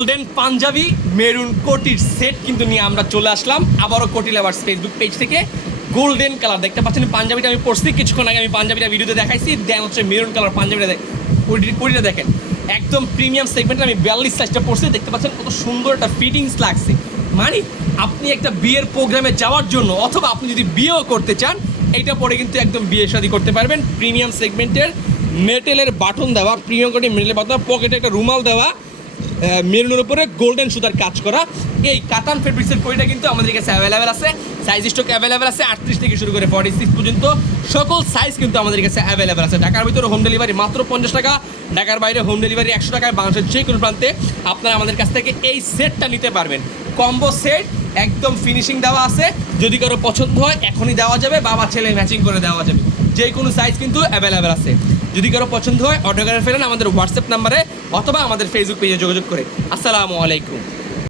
Golden panjabi maroon কোটির set কিন্তু নিয়ে আমরা চলে আসলাম আবারও কোটি লাভার্স ফেসবুক পেজ থেকে। গোল্ডেন কালার দেখতে পাচ্ছেন, পাঞ্জাবিটা আমি পরছি কিছুক্ষণ আগে, আমি পাঞ্জাবিটা ভিডিওতে দেখাইছি। দেন হচ্ছে মেরুন কালার পাঞ্জাবিটা কোটিটা দেখেন, একদম প্রিমিয়াম সেগমেন্টে আমি 42 সাইজটা পরছি। দেখতে পাচ্ছেন কত সুন্দর একটা ফিটিংস লাগছে। মানে আপনি একটা বিয়ের প্রোগ্রামে যাওয়ার জন্য অথবা আপনি যদি বিয়েও করতে চান, এইটা পরে কিন্তু একদম বিয়ে শাদী করতে পারবেন। প্রিমিয়াম সেগমেন্টের মেটেলের বাটন দেওয়া, প্রিমিয়াম কোটি মেটেলের বাটন, পকেটে একটা রুমাল দেওয়া, মেরুনের উপরে গোল্ডেন সুতার কাজ করা। এই কাতান ফেব্রিক্সের কোটিটা কিন্তু আমাদের কাছে অ্যাভেলেবেল আছে। সাইজ স্টক অ্যাভেলেবেল আছে 38 থেকে শুরু করে 46 পর্যন্ত সকল সাইজ কিন্তু আমাদের কাছে অ্যাভেলেবেল আছে। ঢাকার ভিতরে হোম ডেলিভারি মাত্র 50 টাকা, ঢাকার বাইরে হোম ডেলিভারি 100 টাকায়। বাংলাদেশের যে কোনো প্রান্তে আপনারা আমাদের কাছ থেকে এই সেটটা নিতে পারবেন। কম্বো সেট একদম ফিনিশিং দেওয়া আছে, যদি কারো পছন্দ হয় এখনই দেওয়া যাবে, বাবা ছেলে ম্যাচিং করে দেওয়া যাবে। যে কোনো সাইজ কিন্তু অ্যাভেলেবেল আছে। যদি কারো পছন্দ হয় অর্ডার করে ফেলেন আমাদের হোয়াটসঅ্যাপ নাম্বারে অথবা আমাদের ফেসবুক পেজে যোগাযোগ করে। আসসালামু আলাইকুম।